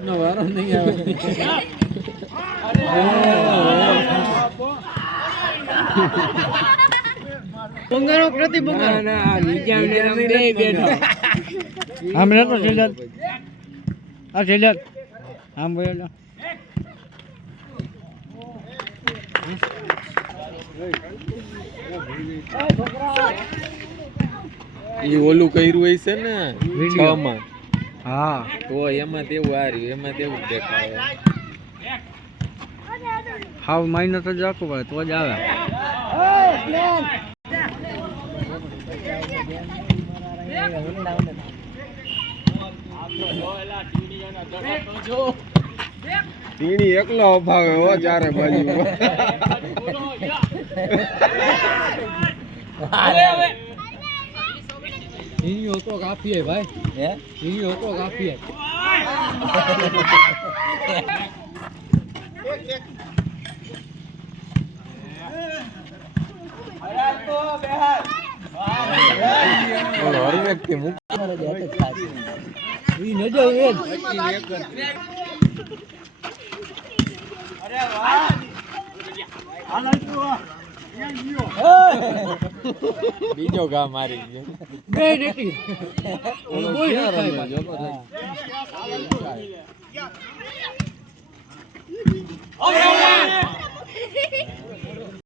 નો વારો નહીં આવે બંગારો પ્રતિ બંગારો ના નીચે બે બેઠો આમ રહેતો સિદ્ધાર્થ આ સિદ્ધાર્થ આમ બોલો ઈ ઓલું કર્યું હોય છે ને વિડિયો 6 માં હા તો એમાં તેવું આ રહ્યું એમાં તેવું જ દેખાય હાવ માઇનસ જ રાખવું પડે તો જ આવે ટીણી એકલો અભાવે હો ચારે બાજુ ટીણીઓ તો કાફી ભાઈ હે ટીણીઓ તો કાફી હર વ્યક્તિ મુક ઈ નજર એ અરે વાહ હાલો બીજો ગા મારી ગયો બે નથી બોલ